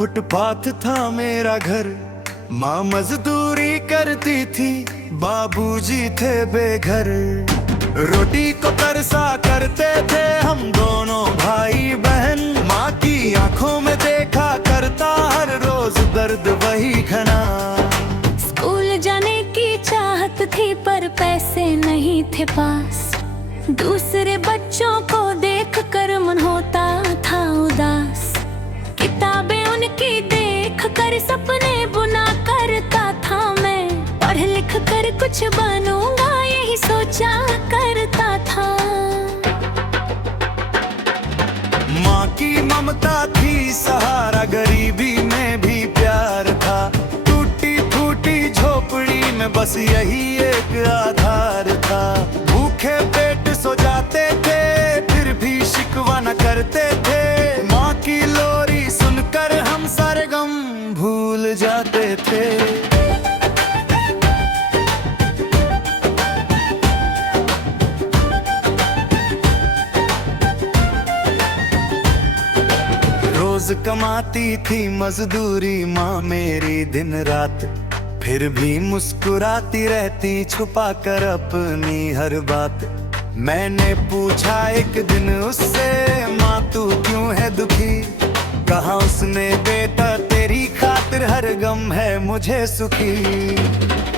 Footpath था मेरा घर, माँ मजदूरी करती थी, बाबूजी थे बेघर। रोटी को तरसा करते थे हम दोनों भाई बहन, माँ की आंखों में देखा करता हर रोज दर्द वही घना। स्कूल जाने की चाहत थी पर पैसे नहीं थे पास, दूसरे बच्चों को देख कर मन होता था उदास। किताबें उनकी देख कर सपने बुना करता था मैं, पढ़ लिख कर कुछ बनूंगा यही सोचा करता था। माँ की ममता थी सहारा, गरीबी में भी प्यार था, टूटी फूटी झोपड़ी में बस यही एक आधार था। भूखे पेट सो जाते थे फिर भी शिकवा न करते थे, माँ की लोरी सुनकर हम सारे गम भूल जाते थे। रोज कमाती थी मजदूरी माँ मेरी दिन रात, फिर भी मुस्कुराती रहती छुपा कर अपनी हर बात। मैंने पूछा एक दिन उससे, माँ तू क्यों है दुखी? कहा उसने, बेटा तेरी खातिर हर गम है मुझे सुखी।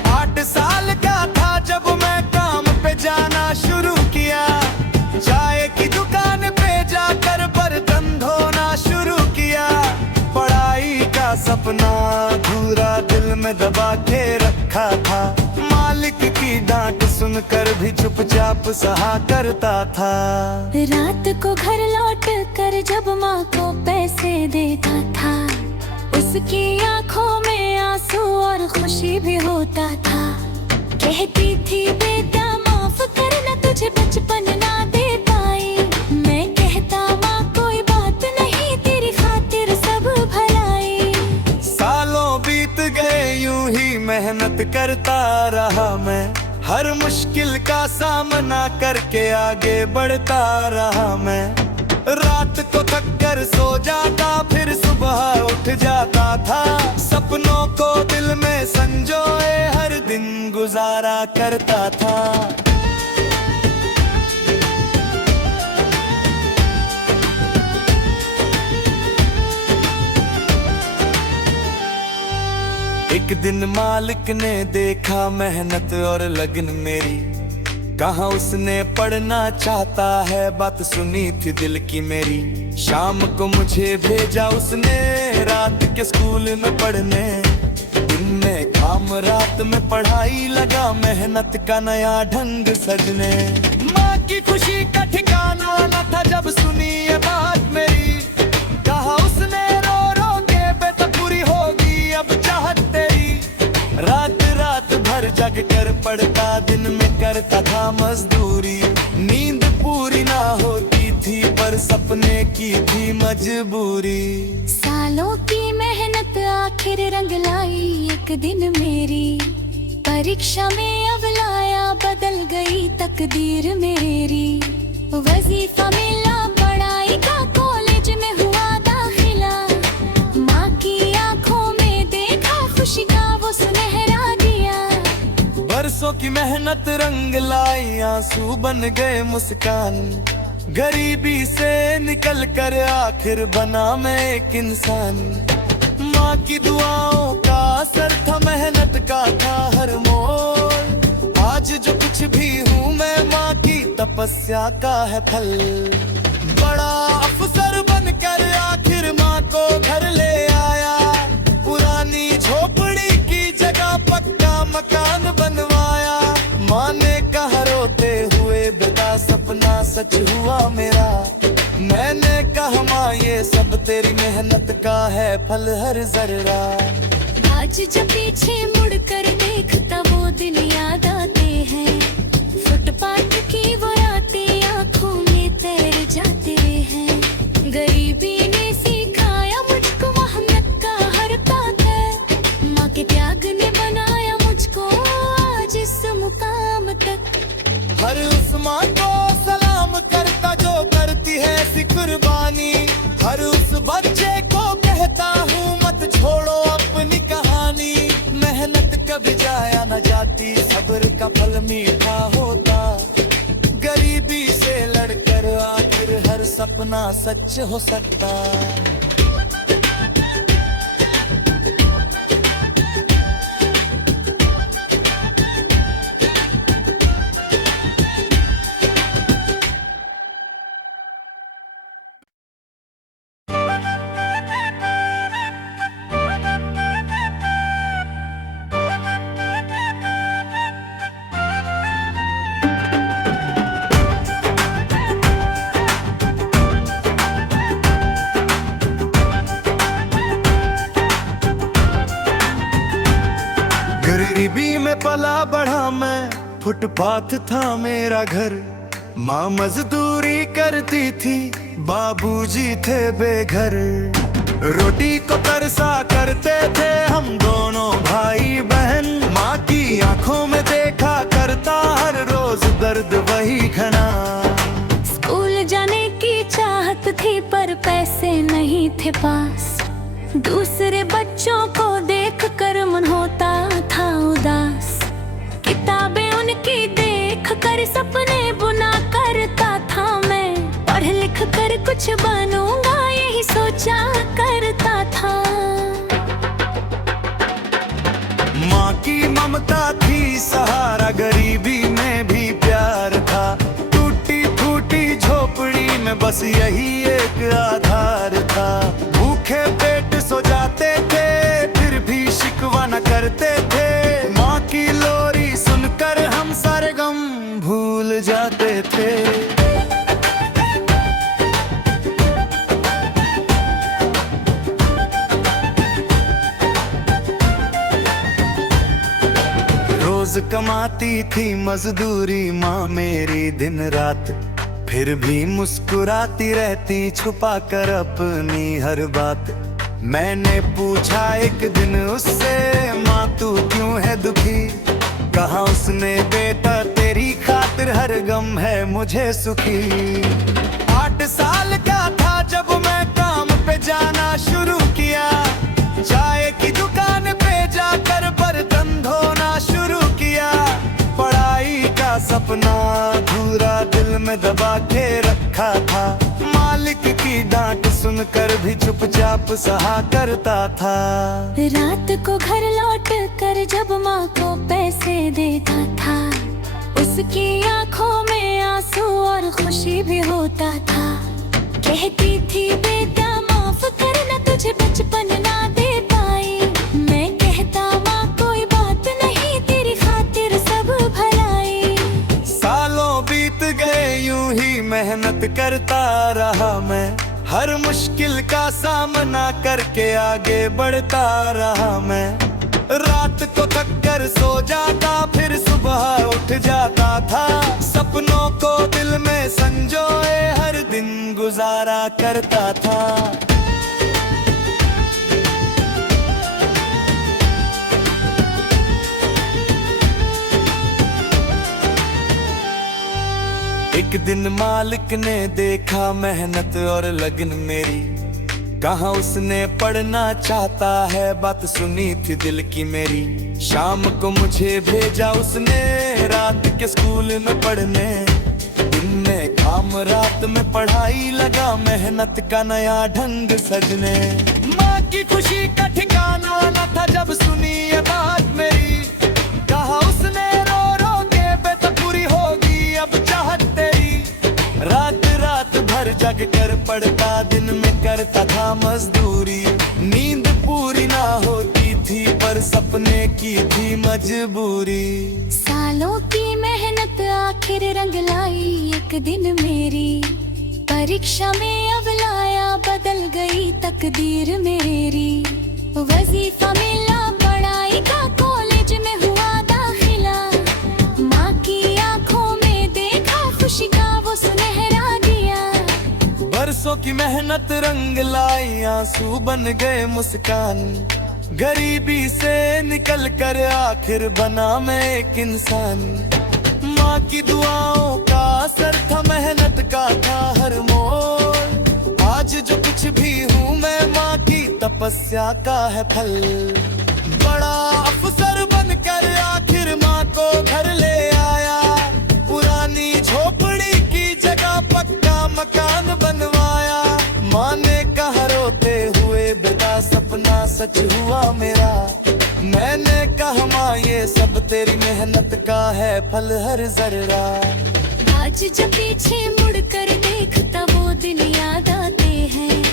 8 साल का था जब मैं काम पे जाना शुरू किया, चाय की दुकान पे जाकर बर्तन धोना शुरू किया। पढ़ाई का सपना अधूरा दिल में दबा के रखा था, मालिक की डांट सुनकर भी चुपचाप सहा करता था। रात को घर लौट कर जब माँ को पैसे देता था, उसकी आंखों में आंसू और खुशी भी होता था। कहती थी बेटा माफ करना तुझे बचपन ना दे पाई, मैं कहता माँ कोई बात नहीं तेरी खातिर सब भलाई। सालों बीत गए यूं ही मेहनत करता रहा मैं, हर मुश्किल का सामना करके आगे बढ़ता रहा मैं। रात को थक कर सो जाता फिर सुबह उठ जाता था, सपनों को दिल में संजोए हर दिन गुजारा करता था। एक दिन मालिक ने देखा मेहनत और लगन मेरी, कहा उसने पढ़ना चाहता है, बात सुनी थी दिल की मेरी। शाम को मुझे भेजा उसने रात के स्कूल में पढ़ने, दिन में काम रात में पढ़ाई, लगा मेहनत का नया ढंग सजने। माँ की खुशी का ठिकाना न था जब सुनी ये बात मेरी, कहा उसने रो रो के बेटा पूरी होगी अब चाहत तेरी। रात रात भर जग कर पढ़ता, दिन में करता था मजदूरी, नींद पूरी ना होती थी पर सपने की थी मजबूरी। सालों की मेहनत आखिर रंग लाई एक दिन मेरी, परीक्षा में अब लाया बदल गई तकदीर मेरी। वजीफा मिला पढ़ाई का, कॉलेज में हुआ दाखिला, माँ की आंखों में देखा खुशी का वो सुनहरा दिया। बरसों की मेहनत रंग लाई, आंसू बन गए मुस्कान, गरीबी से निकल कर आखिर बना मैं एक इंसान। माँ की दुआओं का असर था, मेहनत का था हर मोड़, आज जो कुछ भी हूँ मैं माँ की तपस्या का है फल। बड़ा अफसर बनकर आखिर माँ को घर ले आया, पुरानी झोपड़ी की जगह पक्का मकान बनवाया। माँ ने कहा रोते हुए बेटा सपना सच हुआ मेरा, मैंने कहा माँ ये सब तेरी मेहनत का है फल हर जर्रा। आज जब पीछे मुड़ कर देखता वो दिन याद आते हैं, फुटपाथ की वो रातें आंखों में तैर जाते हैं। गरीबी ने सिखाया मुझको मेहनत का हर ताकत, माँ के त्याग ने बनाया मुझको आज इस मुकाम तक। हर उस माँ को सलाम करता जो करती है ऐसी कुर्बानी, हर उस बच्चे को कहता हूँ मत छोड़ो अपनी कहानी, मेहनत कभी जाया न जाती, सब्र का फल मीठा होता, गरीबी से लड़कर आखिर हर सपना सच हो सकता। गरीबी में पला बढ़ा मैं, फुटपाथ था मेरा घर, माँ मजदूरी करती थी, बाबूजी थे बेघर, रोटी को तरसा करते थे हम दोनों भाई बहन, माँ की आंखों में देखा करता हर रोज दर्द वही घना। स्कूल जाने की चाहत थी पर पैसे नहीं थे पास, दूसरे बच्चों को देख कर मन होता था उदास, किताबें उनकी देख कर सपने बुना करता था मैं, पढ़ लिख कर कुछ बनूंगा यही सोचा करता था। माँ की ममता थी सहारा, गरीबी में भी प्यार था, टूटी फूटी झोपड़ी में बस यही एक आधार था, भूखे पेट सो जाते थे फिर भी शिकवा न करते थे, माँ की लोरी सुनकर हम सारे गम भूल जाते थे। रोज कमाती थी मजदूरी माँ मेरी दिन रात, फिर भी मुस्कुराती रहती छुपा कर अपनी हर बात। मैंने पूछा एक दिन उससे, माँ तू क्यों है दुखी, कहा उसने बेटा तेरी खातिर हर गम है मुझे सुखी। 8 साल का था जब मैं काम पे जाना शुरू किया, चाय की दुकान पे जाकर बर्तन धोना शुरू किया, पढ़ाई का सपना अधूरा दिल में दबा के रखा था, मालिक की डांट सुनकर भी चुपचाप सहा करता था। रात को घर लौट कर जब माँ को पैसे देता था, उसकी आंखों में आंसू और खुशी भी होता था, कहती थी बेटा माफ करना तुझे बचपन ना दे पाई, मैं कहता माँ कोई बात नहीं तेरी खातिर सब भलाई। सालों बीत गए यूं ही मेहनत करता रहा मैं, हर मुश्किल का सामना करके आगे बढ़ता रहा मैं, रात को थक कर सो जाता फिर सुबह उठ जाता था, सपनों को दिल में संजोए हर दिन गुजारा करता था। एक दिन मालिक ने देखा मेहनत और लगन मेरी, कहा उसने पढ़ना चाहता है, बात सुनी थी दिल की मेरी, शाम को मुझे भेजा उसने रात के स्कूल में पढ़ने, दिन में काम रात में पढ़ाई लगा मेहनत का नया ढंग सजने, माँ की खुशी का ठिकाना न था जब सुनी ये बात मेरी, कहा उसने रो रो के बेटा पूरी होगी अब चाहत तेरी, रात रात भर जग कर पढ़ता दिन में करता था मजदूरी, नींद पूरी ना होती थी पर सपने की थी मजबूरी। सालों की मेहनत आखिर रंग लाई एक दिन मेरी, परीक्षा में अब लाया बदल गई तकदीर मेरी, वजीफा मिला पढ़ाई का कॉलेज में हुआ दाखिला, माँ की आंखों में देखा खुशी का वो सुनहरा दिया, बरसों की मेहनत रंग लाई आंसू बन गए मुस्कान, गरीबी से निकल कर आखिर बना मैं एक इंसान, माँ की दुआओं का असर था मेहनत का था हर मोड़, आज जो कुछ भी हूँ मैं माँ की तपस्या का है फल। बड़ा अफसर बनकर आखिर माँ को घर ले आया, पुरानी झोपड़ी की जगह पक्का मकान बनवाया। माँ ने कहा रोते हुए, बेटा सपना सच हुआ मेरा। मैंने कहा माँ ये सब तेरी मेहनत का है फल हर जर्रा। आज जब पीछे मुड़ कर देखता वो दिन याद आते हैं,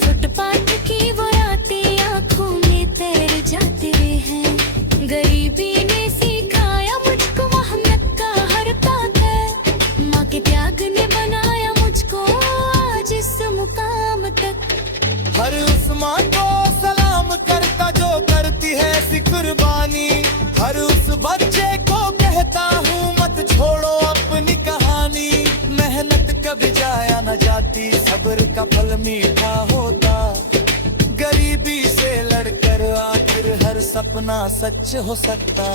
फुटपाथ की वो रातें आंखों में तैर जाते हैं। गरीबी ने सिखाया मुझको मेहनत का हर ताकत, माँ के त्याग ने बनाया मुझको आज इस मुकाम तक। हर उस माँ को सलाम करता जो करती है ऐसी कुर्बानी। हर उस बच्चे को कहता हूँ मत छोड़ो अपनी कहानी। मेहनत कभी जाया न जाती, सब्र का फल मीठा होता। गरीबी से लड़कर आखिर हर सपना सच हो सकता।